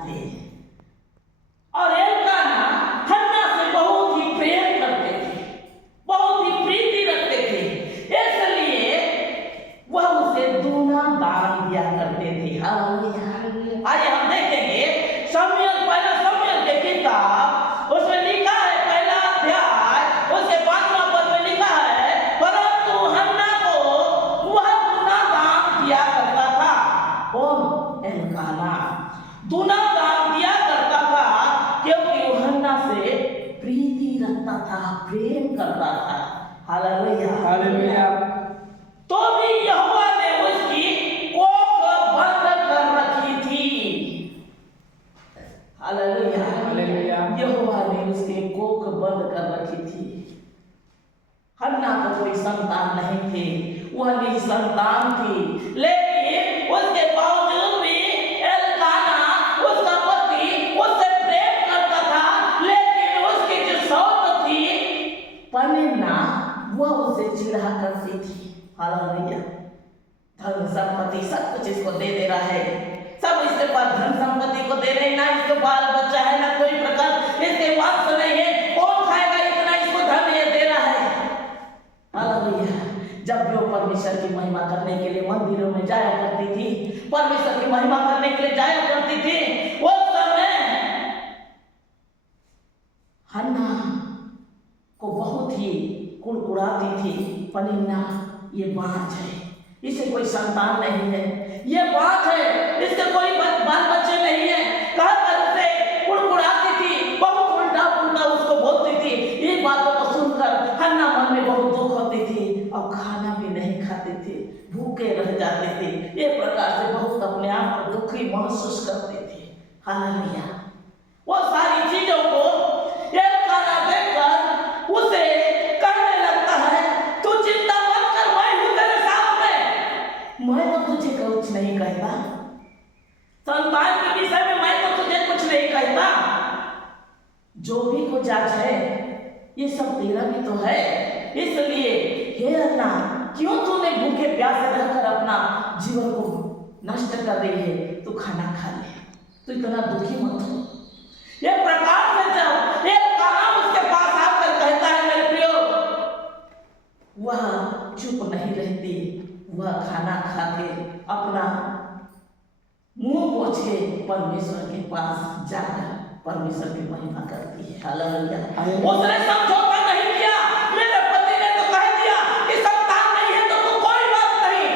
थे और एल्काना हन्ना से बहुत ही प्रेम करते थे, बहुत ही प्रीति रखते थे, इसलिए वह उसे दूना दान दिया करते थे। हालेलुया। आइए हम देखेंगे पहला शमूएल की किताब, उसमें लिखा है पहला अध्याय उसके 5वां पद में लिखा है, परंतु हन्ना को वह दूना दान दिया करता था। कौन? एल्काना दूना दान दिया करता था क्योंकि वह हन्ना से प्रीति रखता था, प्रेम करता था। Hallelujah hallelujah. तो भी यहोवा ने उसकी कोख बंद कर रखी थी। हालेलुया हालेलुया। यहोवा ने उसके कोख बंद कर रखी थी। हन्ना को कोई संतान नहीं थे, वह निसंतान थी, लेकिन उसके बावजूद भी एल्काना उसका पति उससे प्रेम करता था, लेकिन उसकी जो सौत थी पनिन्ना वह उसे चिढ़ा करती थी। हालेलुया। धन संपत्ति सब कुछ इसको दे रहा है, सब इसके पास धन संपत्ति को दे रहे, ना इसके बाल बच्चा है, ना कोई प्रकार इसके वंश नहीं है, कौन खाएगा इतना इसको धन ये दे रहा है। हालेलुया। जब भी वो परमेश्वर की महिमा करने के लिए मंदिरों में जाया करती थी, परमेश्वर की महिमा करने के लिए जाया करती थी, उस समय हन्ना को बहुत ही कुड़कुड़ाती थी, पनिन्ना ये बाँझ है, इसे कोई संतान नहीं है, ये बात है, इससे कोई बाल बच्चे नहीं है, कहकर उसे कुड़कुड़ाती थी, बहुत उल्टा पुल्टा उसको बोलती थी। ये बातों को सुनकर हन्ना मन में बहुत दुख होती थी और खाना भी नहीं खाते थे, भूखे रह जाते थे, ये प्रकार से बहुत अपने आप को दुखी महसूस करते थे। हालेलुया। वो सारी चीजों को एल्काना देखकर उसे कहने लगता है, तू चिंता मत कर, मैं हूं तेरे साथ में, मैं तो तुझे कुछ नहीं कहता, संतान के विषय में मैं तो तुझे कुछ नहीं कहता, जो भी कुछ आज है ये सब तेरा भी तो है, इसलिए हे हन्ना क्यों तूने भूखे प्यासे रहकर अपना जीवन को नष्ट कर रही है, तू खाना खा ले, तू इतना दुखी मत हो। ये प्रकार से जब एल्काना उसके पास आकर कहता है, मेरे प्रियो, वह चुप नहीं रहती, वह खाना खा के अपना मुंह पोंछ के परमेश्वर के पास जाकर परमेश्वर की महिमा करती है। हालेलुया। उसने समझौता नहीं किया, मेरे पति ने तो कह दिया कि संतान नहीं है तो कोई बात नहीं,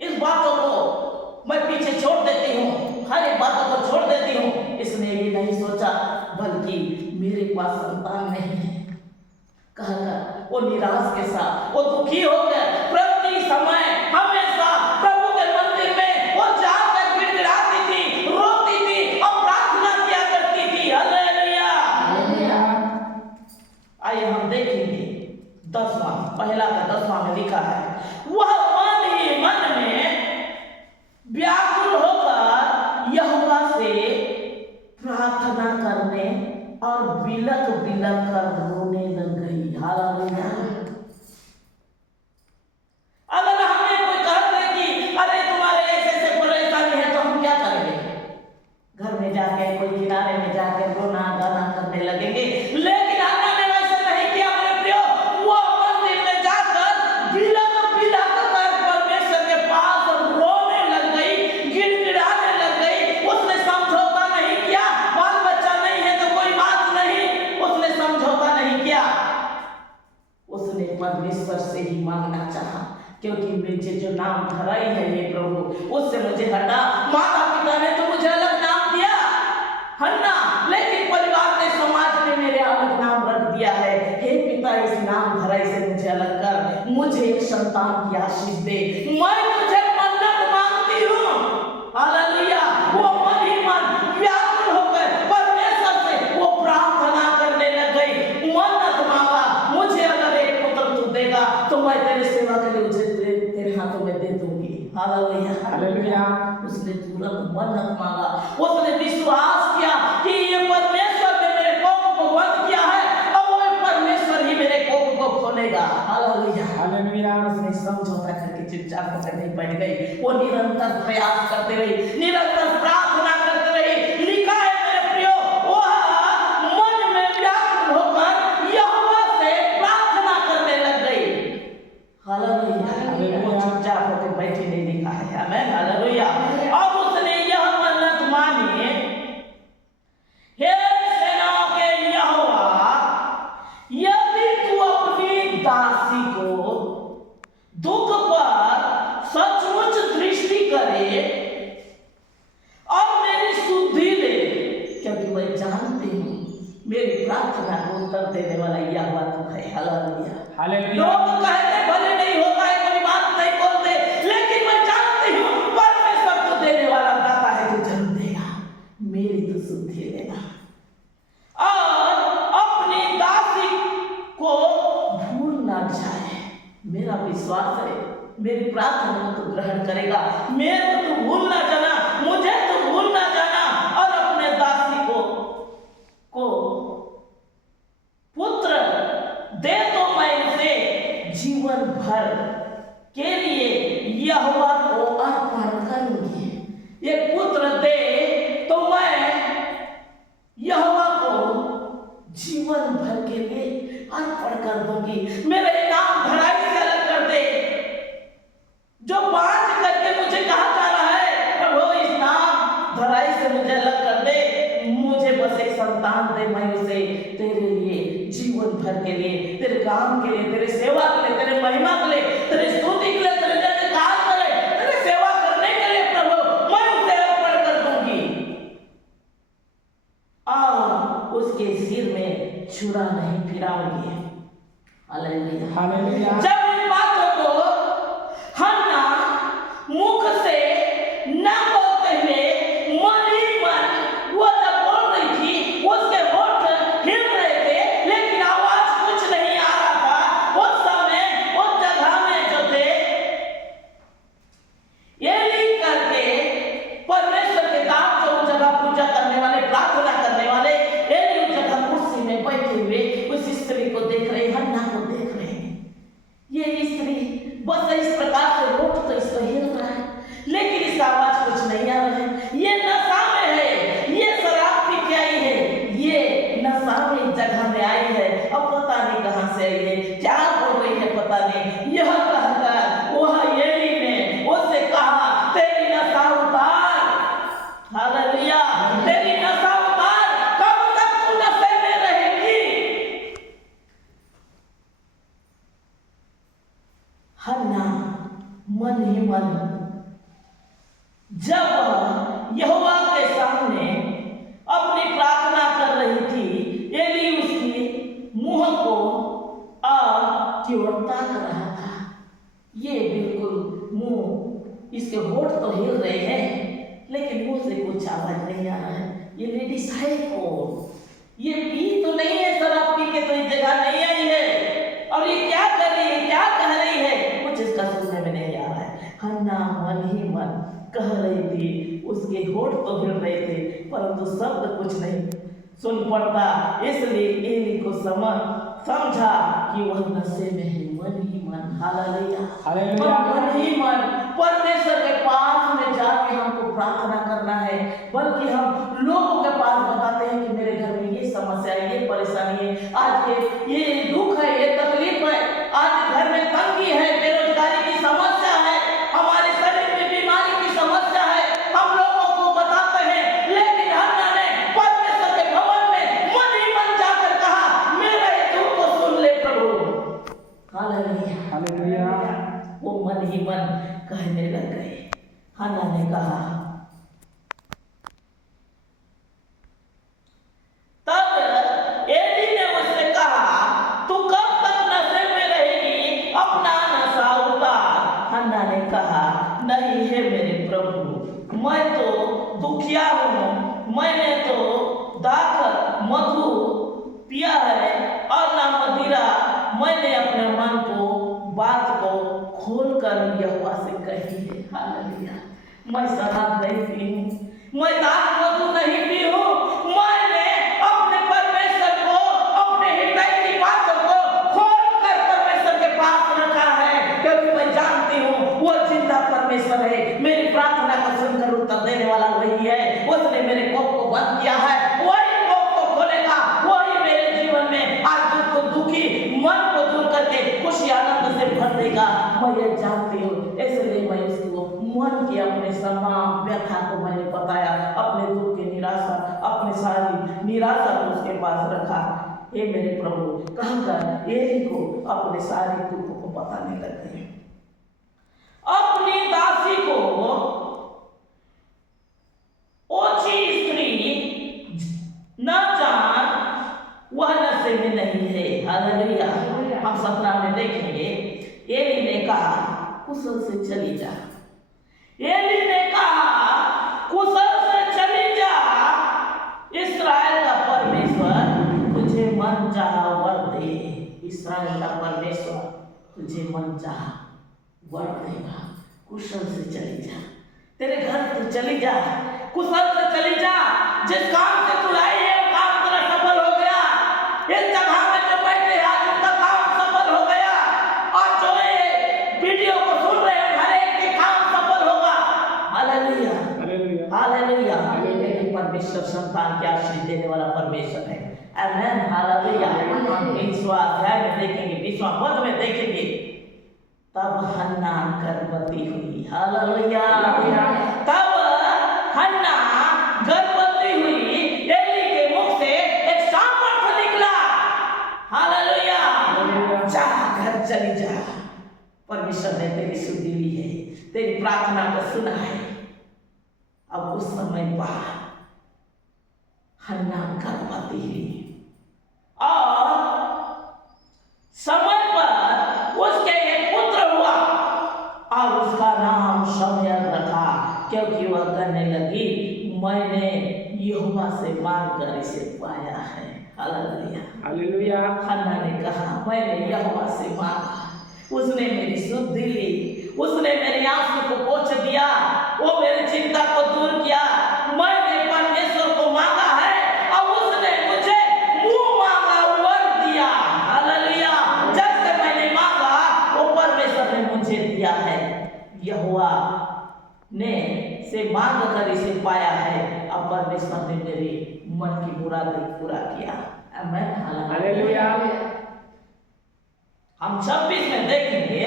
इस बातों को मैं पीछे छोड़ देती हूँ, हर एक बातों को छोड़ देती हूँ। इसने ये नहीं सोचा बल्कि मेरे पास संतान नहीं है कहकर वो निराश के साथ, वो दुखी होकर प्रति समय हमेशा प्रभु के मंदिर में वो जाकर गिड़गिड़ाती थी, रोती थी और प्रार्थना किया करती थी। हालेलुया। आइए हम देखेंगे 10वां, पहला का 10वां में लिखा है, वह मन ही मन में व्याकुल होकर यहोवा से प्रार्थना करने और बिलक बिलक कर रोने लग गई। हालेलुया। अगर हमें कोई कहते कि अरे तुम्हारे ऐसे ऐसे परेशानी है तो हम क्या करेंगे? घर में जाके कोई किनारे में जाके रोना गाना करने लगेंगे, लेकिन हन्ना ने वैसे नहीं किया मेरे प्रियो, वो मंदिर में जाकर बिलक बिलक कर परमेश्वर के पास रोने लग गई, गिड़गिड़ाने लग गई। उसने समझौता नहीं किया, बाल बच्चा नहीं है तो कोई बात नहीं, उसने समझौता नहीं किया, उसने परमेश्वर से ही मांगना चाहा, क्योंकि मुझे जो नाम धराई है ये प्रभु उससे मुझे हटा। माता पिता ने तो मुझे अलग नाम दिया हन्ना, लेकिन परिवार ने समाज ने मेरे अलग नाम रख दिया है। हे पिता, इस नाम धराई से मुझे अलग कर, मुझे एक संतान की आशीष दे, मैं तुझे मन्नत मांगती हूँ। हालेलुया। वो मन ही मन व्याकुल होकर परमेश्वर से वो प्रार्थना करने लग गई, मन्नत मांगा, मुझे अगर एक पुत्र तू देगा तो मैं तेरे सेवा के लिए उसे तेरे हाथों में दे दूंगी। हालेलुया। हालेलुया। उसने तुरंत मन्नत मांगा, उसने विश्वास किया कि ये परमेश्वर ने मेरे कोख को बंद किया है और वो परमेश्वर ही मेरे कोख को खोलेगा। हालेलुया। हालेलुया। उसने समझौता करके चुपचाप होकर नहीं बैठ गई, वो निरंतर प्रयास करते रही, निरंतर प्रार्थना मेरी प्रार्थना को उत्तर देने वाला यहोवा तू है। हालेलुया। हालेलुया। लोग कहते भले नहीं होता है, कोई बात नहीं बोलते, लेकिन मैं जानती हूँ परमेश्वर को देने वाला दाता है, तो जरूर देगा। मेरी तो सुधि लेगा और अपनी दासी को भूल ना जाए। मेरा विश्वास है मेरी प्रार्थना को तू ग्रहण करेगा। मेरे को तू भूल ना जाना, मुझे तू भूल ना जाना, और अपने दासी को पुत्र दे तो मैं उसे जीवन भर के लिए यहोवा को अर्पण करूंगी। ये पुत्र दे तो मैं यहोवा को जीवन भर के लिए अर्पण कर दूंगी। मेरे नाम धराई से अलग कर दे। जो बांझ करके मुझे कहा जा रहा है, प्रभु इस नाम धराई से मुझे अलग कर दे, मुझे बस एक संतान दे, मैं उसे तेरे लिए जीवन भर के लिए, तेरे काम के लिए, तेरे सेवा के लिए, तेरे महिमा के लिए, तेरे स्तुति के लिए, तेरे जयकार करे, तेरे सेवा करने के लिए प्रभु मैं उसे अर्पण कर दूंगी और उसके सिर में छुरा नहीं फिराऊंगी। हालेलुया। हालेलुया। जब इन बातों को हन्ना मुख से न बोलते हुए मन ही मन वो जब बोल रही थी, उसके होठ हिल रहे थे, लेकिन आवाज कुछ नहीं आ रहा था। उस समय उस जगह में जो थे एली करके परमेश्वर के दास, जो उस जगह पूजा करने वाले, प्रार्थना करने वाले, एली उस जगह कुर्सी में बैठे हुए उस स्त्री को देख रहे, हन्ना को देख रहे हैं। ये स्त्री बस इस प्रकार से होठ तो इसको हिल रहा है, लेकिन इसका आवाज कुछ नहीं आ रहा है। ये नशा में है, ये शराब पी के आई है, ये नशा में इस जगह में आई है। अब पता नहीं कहां से आई है, क्या बोल रही है पता नहीं। यह कहकर वह एली ने उससे कहा, तेरी नशा उतार। हालेलुया। तेरी नशा उतार। कब तक तू नशे में रहेगी? हन्ना मन ही मन जब यहोवा के सामने अपनी प्रार्थना कर रही थी, एली उसकी मुंह को की ओर ताक रहा था। ये बिल्कुल मुंह, इसके होठ तो हिल रहे हैं, लेकिन मुंह से कुछ आवाज नहीं आ रहा है। ये लेडीज है कौन? ये पी तो नहीं है, शराब पी के तो इस जगह नहीं आई है, और ये क्या कर रही है, क्या कह रही है, कुछ इसका सुनने में नहीं आ रहा है। हन्ना मन ही मन कह रही थी, उसके होठ तो हिल रहे थे, परंतु शब्द कुछ नहीं सुन पड़ता। इसलिए एली को समझा कि वह नशे में है। मन ही मन। हालेलुया। हालेलुया। मन ही मन परमेश्वर के पास में जाके हमको प्रार्थना करना है, बल्कि हम लोगों के पास बताते हैं कि मेरे घर में ये समस्या है, ये परेशानी है, आज ये दुख है, ये तकलीफ है, आज घर में तंगी है, बेरोजगारी की समस्या है, हमारे शरीर में बीमारी की समस्या है, हम लोगों को बताते हैं। लेकिन हन्ना ने परमेश्वर के भवन में मन ही मन जाकर कहा, मेरा ये दुख को सुन ले प्रभु। हालेलुया। हालेलुया। वो मन ही मन कहने लग गए। हन्ना ने कहा, तब एली ने उससे कहा, तू कब तक नशे में रहेगी, अपना नशा उतार। हन्ना ने कहा, नहीं है मेरे प्रभु, मैं तो दुखिया हूँ, मैंने तो दाख मधु पिया है और ना मदिरा। मैंने अपने मन को, बात को खोलकर यहोवा से कही है। हालेलुया। मैं शराब नहीं पी हूँ, मैं दाख मधु नहीं पी हूँ, मैंने अपने परमेश्वर को, अपने हृदय की बातों को खोलकर परमेश्वर के पास रखा है, क्योंकि मैं जानती हूँ वो जिंदा परमेश्वर है। मेरी प्रार्थना को सुनकर उत्तर देने वाला वही है। उसने मेरे कोप को बंद किया है, वही कोप को खोलेगा, वही मेरे जीवन में आज दुख को, दुखी मन को दूर करके खुशी आनंद से भर देगा। मैं ये जानती हूँ, इसलिए मैं उसको मन की अपने तमाम व्यथा को मैंने बताया, अपने दुख की निराशा, अपनी सारी निराशा को उसके पास रखा। हे मेरे प्रभु, कहकर एली को अपने सारे दुखों को बताने लग गए। अपनी दासी को ओछी स्त्री न जान हम 17 में देखेंगे, एली ने कहा कुशल से चली जा। एली ने कहा कुशल से चली जा, इस्राएल का परमेश्वर तुझे मन चाहा वर दे। इस्राएल का परमेश्वर तुझे मन चाहा वर देगा। कुशल से चली जा, तेरे घर तू चली जा, कुशल से चली जा। जिस काम से तू आई है वो काम तेरा सफल हो गया। इस जगह में जो बैठे आज उनका काम सफल हो गया, और जो ये वीडियो को सुन रहे हैं हर एक के काम सफल होगा। Hallelujah, hallelujah, hallelujah. परमेश्वर संतान की आशीष देने वाला परमेश्वर है। आमेन, हालेलुया। 20वां अध्याय में देखेंगे, 20वां पद में देखेंगे, तब हन्ना गर्भवती हुई। हालेलुया। तब हन्ना गर्भवती हुई, एली के मुख से एक सामर्थ निकला। हालेलुया। जा, घर चली जा, परमेश्वर ने तेरी सुधि ली है, तेरी प्रार्थना को सुना है। अब उस समय बाद हन्ना गर्भवती हुई और समय पर उसके एक पुत्र हुआ और उसका नाम शमूएल रखा, क्योंकि वह कहने लगी मैंने यहोवा से मांगकर इसे पाया है। Hallelujah, hallelujah. हन्ना ने कहा मैंने यहोवा से मांगा, उसने मेरी सुधि ली, उसने मेरी आंसू को पोंछ दिया, वो मेरी चिंता को दूर किया। मैंने परमेश्वर को मांगा है और उसने मुझे मुंह मांगा वर दिया। हालेलुया। जैसे मैंने मांगा वो परमेश्वर ने मुझे दिया है। यहोवा ने से मांग कर इसे पाया है, अब परमेश्वर ने मेरे मन की मुराद पूरा किया। आमेन, हालेलुया। हम 26 में देखेंगे,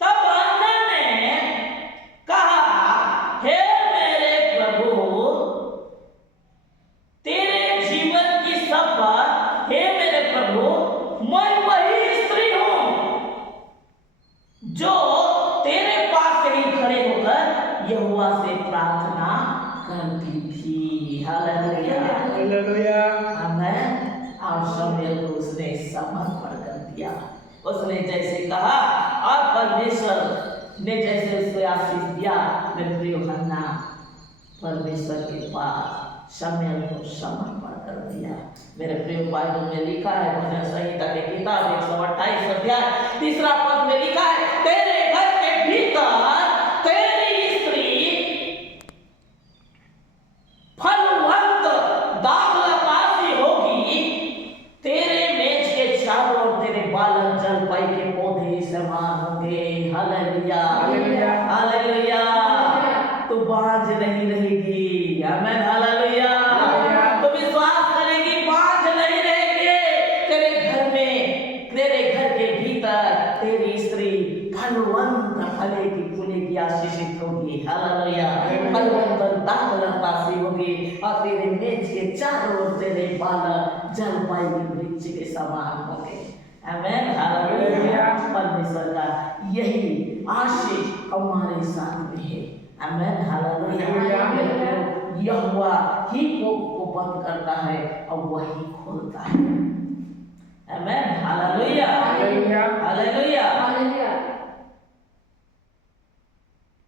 तब हन्ना ने कहा हे मेरे प्रभु, तेरे जीवन की शपथ, हे मेरे प्रभु, मैं वही स्त्री हूं जो तेरे पास ही खड़े होकर यहोवा से प्रार्थना करती थी। हालेलुया, हालेलुया। आमेन। और शमूएल को उसने समर्पण कर दिया। उसने जैसे कहा और परमेश्वर ने जैसे उसको आशीष दिया, मेरे प्रिय हन्ना परमेश्वर के पास शमूएल को समर्पण कर दिया। मेरे प्रिय बाइबल में लिखा है, भजन संहिता की किताब 128 अध्याय 3 पद में लिखा है, तेरे घर के भीतर तेरी स्त्री फलवंत दाखलतासी होगी, तेरे मेज के चारों ओर तेरे बालक जलपाई के पौधे समान होंगे। Hallelujah, hallelujah. तू बांझ नहीं रहेगी। आमेन, हालेलुया। तू विश्वास करेगी, बांझ नहीं रहेगी। तेरे घर में, तेरे घर के भीतर तेरी स्त्री फलवंत फलेगी, फूलेगी, आशीषित होगी। हालेलुया। फलवंत दाखलतासी होगी और तेरे मेज के चारों ओर तेरे बालक जलपाई के वृक्ष के समान होंगे। आमेन, हालेलुया। परमेश्वर का यही आशीष हमारे साथ में है। आमेन, हालेलुया। यहोवा ही को बंद करता है और वही खोलता है। आमेन, हालेलुया, हालेलुया, हालेलुया।